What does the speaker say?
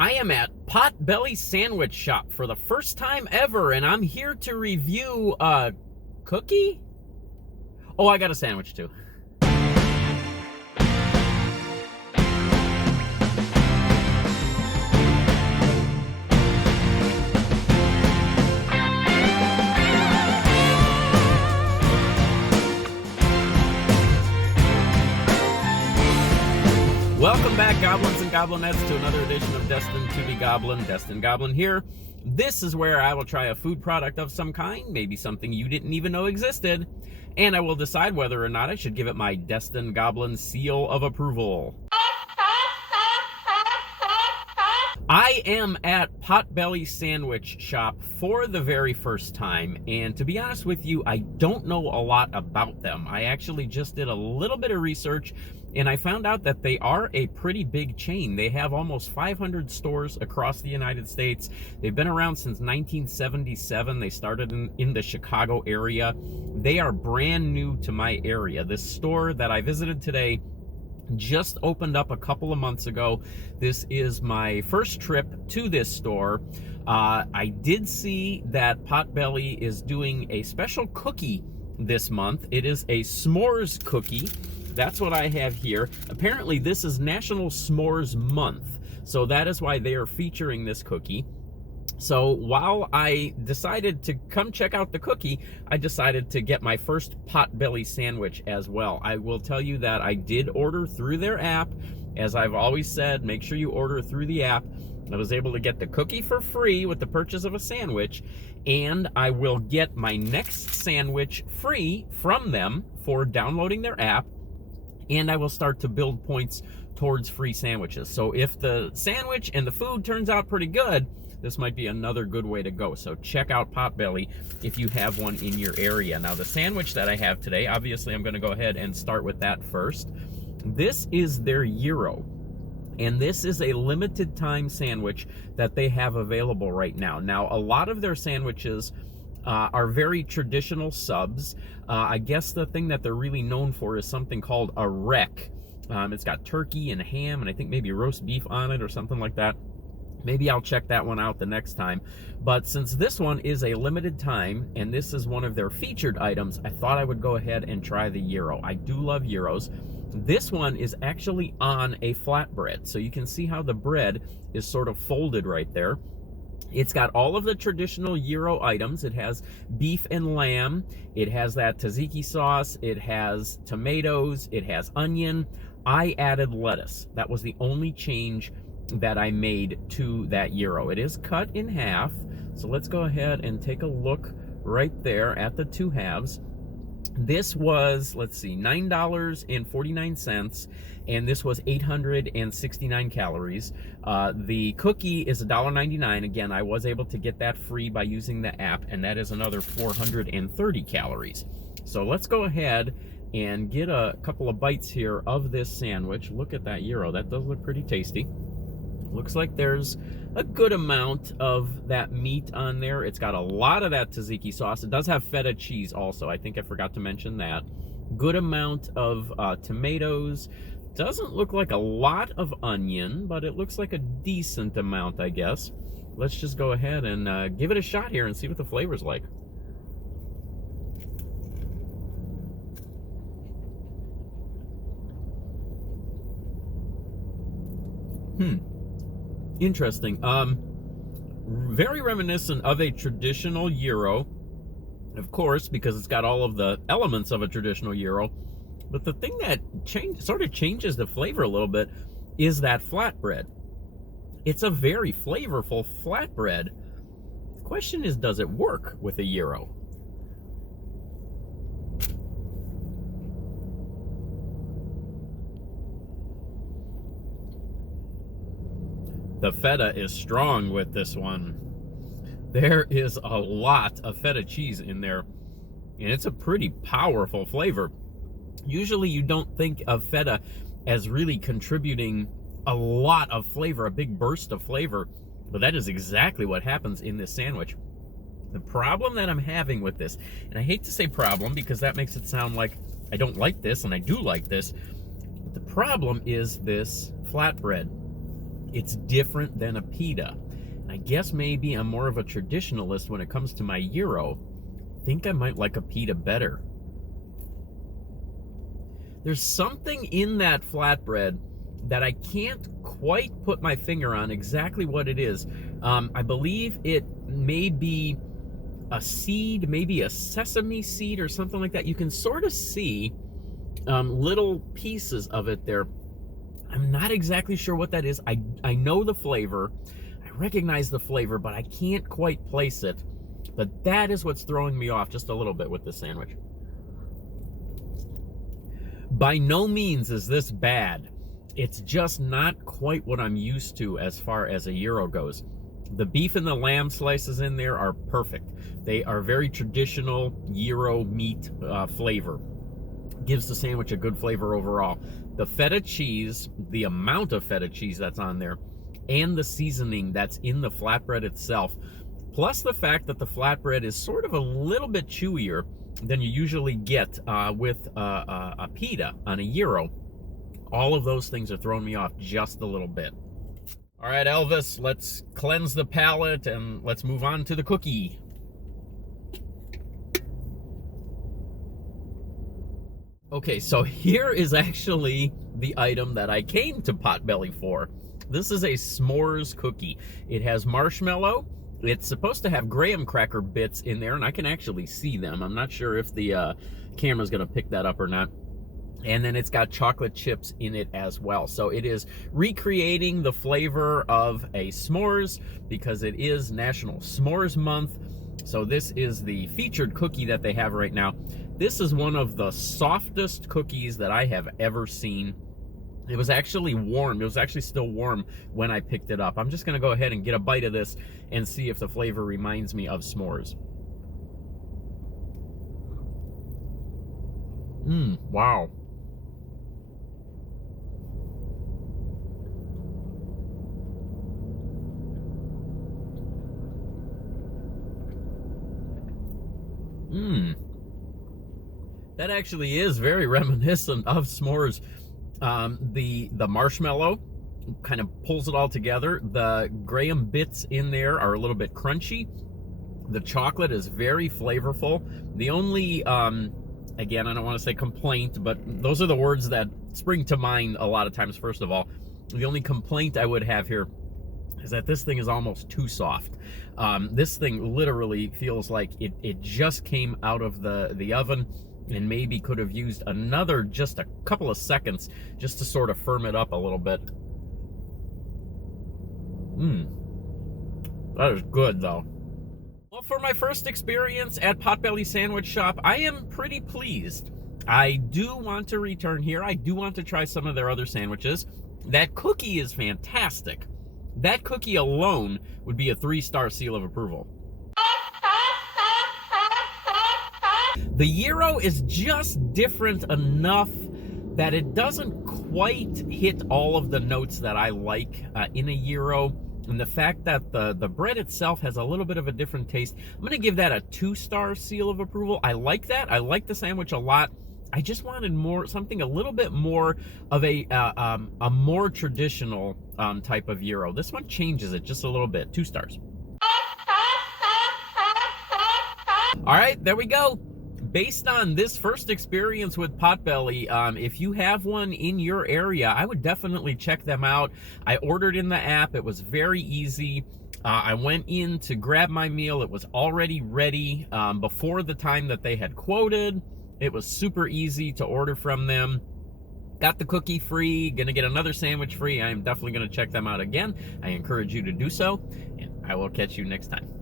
I am at Potbelly Sandwich Shop for the first time ever, and I'm here to review a cookie? Oh, I got a sandwich too. Welcome back, Goblins and Goblinettes, to another edition of Destined to be Goblin. Destined Goblin here. This is where I will try a food product of some kind, maybe something you didn't even know existed, and I will decide whether or not I should give it my Destined Goblin seal of approval. I am at Potbelly Sandwich Shop for the very first time, and to be honest with you, I don't know a lot about them. I actually just did a little bit of research, and I found out that they are a pretty big chain. They have almost 500 stores across the United States. They've been around since 1977. They started in the Chicago area. They are brand new to my area. This store that I visited today just opened up a couple of months ago. This is my first trip to this store. I did see that Potbelly is doing a special cookie this month. It is a s'mores cookie. That's what I have here. Apparently this is National S'mores Month, so that is why they are featuring this cookie. So while I decided to come check out the cookie, I decided to get my first Potbelly sandwich as well. I will tell you that I did order through their app. As I've always said, make sure you order through the app. I was able to get the cookie for free with the purchase of a sandwich, and I will get my next sandwich free from them for downloading their app, and I will start to build points towards free sandwiches. So if the sandwich and the food turns out pretty good, this might be another good way to go. So check out Potbelly if you have one in your area. Now the sandwich that I have today, obviously I'm gonna go ahead and start with that first. This is their gyro, and this is a limited time sandwich that they have available right now. Now a lot of their sandwiches are very traditional subs. I guess the thing that they're really known for is something called a wreck. It's got turkey and ham and I think maybe roast beef on it or something like that. Maybe I'll check that one out the next time. But since this one is a limited time and this is one of their featured items, I thought I would go ahead and try the gyro. I do love gyros. This one is actually on a flatbread, so you can see how the bread is sort of folded right there. It's got all of the traditional gyro items. It has beef and lamb. It has that tzatziki sauce. It has tomatoes. It has onion. I added lettuce. That was the only change that I made to that gyro. It is cut in half. So let's go ahead and take a look right there at the two halves. This was, let's see, $9.49, and this was 869 calories. The cookie is $1.99. Again, I was able to get that free by using the app, and that is another 430 calories. So let's go ahead and get a couple of bites here of this sandwich. Look at that gyro. That does look pretty tasty. Looks like there's a good amount of that meat on there. It's got a lot of that tzatziki sauce. It does have feta cheese also. I think I forgot to mention that. Good amount of tomatoes. Doesn't look like a lot of onion, but it looks like a decent amount, I guess. Let's just go ahead and give it a shot here and see what the flavor's like. Interesting. Very reminiscent of a traditional gyro, of course, because it's got all of the elements of a traditional gyro. But the thing that sort of changes the flavor a little bit is that flatbread. It's a very flavorful flatbread. The question is, does it work with a gyro? The feta is strong with this one. There is a lot of feta cheese in there, and it's a pretty powerful flavor. Usually you don't think of feta as really contributing a lot of flavor, a big burst of flavor, but that is exactly what happens in this sandwich. The problem that I'm having with this, and I hate to say problem because that makes it sound like I don't like this, and I do like this, but the problem is this flatbread. It's different than a pita. And I guess maybe I'm more of a traditionalist when it comes to my gyro. I think I might like a pita better. There's something in that flatbread that I can't quite put my finger on exactly what it is. I believe it may be a seed, maybe a sesame seed or something like that. You can sort of see little pieces of it there. I'm not exactly sure what that is. I know the flavor. I recognize the flavor, but I can't quite place it. But that is what's throwing me off just a little bit with this sandwich. By no means is this bad. It's just not quite what I'm used to as far as a gyro goes. The beef and the lamb slices in there are perfect. They are very traditional gyro meat flavor. Gives the sandwich a good flavor overall. The feta cheese, the amount of feta cheese that's on there, and the seasoning that's in the flatbread itself, plus the fact that the flatbread is sort of a little bit chewier than you usually get with a pita on a gyro. All of those things are throwing me off just a little bit. All right, Elvis, let's cleanse the palate and let's move on to the cookie. Okay, so here is actually the item that I came to Potbelly for. This is a s'mores cookie. It has marshmallow. It's supposed to have graham cracker bits in there, and I can actually see them. I'm not sure if the camera's gonna pick that up or not. And then it's got chocolate chips in it as well. So it is recreating the flavor of a s'mores because it is National S'mores Month. So this is the featured cookie that they have right now. This is one of the softest cookies that I have ever seen. It was actually warm. It was actually still warm when I picked it up. I'm just gonna go ahead and get a bite of this and see if the flavor reminds me of s'mores. Wow. That actually is very reminiscent of s'mores. The marshmallow kind of pulls it all together. The graham bits in there are a little bit crunchy. The chocolate is very flavorful. The only, again, I don't want to say complaint, but those are the words that spring to mind a lot of times, first of all. The only complaint I would have here is that this thing is almost too soft. This thing literally feels like it just came out of the oven and maybe could have used another just a couple of seconds just to sort of firm it up a little bit. That is good though. Well, for my first experience at Potbelly Sandwich Shop, I am pretty pleased. I do want to return here. I do want to try some of their other sandwiches. That cookie is fantastic. That cookie alone would be a 3-star seal of approval. The gyro is just different enough that it doesn't quite hit all of the notes that I like in a gyro. And the fact that the bread itself has a little bit of a different taste, I'm going to give that a 2-star seal of approval. I like that. I like the sandwich a lot. I just wanted more, something a little bit more of a more traditional type of gyro. This one changes it just a little bit. 2 stars. All right, there we go. Based on this first experience with Potbelly, if you have one in your area, I would definitely check them out. I ordered in the app. It was very easy. I went in to grab my meal. It was already ready before the time that they had quoted. It was super easy to order from them. Got the cookie free, gonna get another sandwich free. I am definitely gonna check them out again. I encourage you to do so, and I will catch you next time.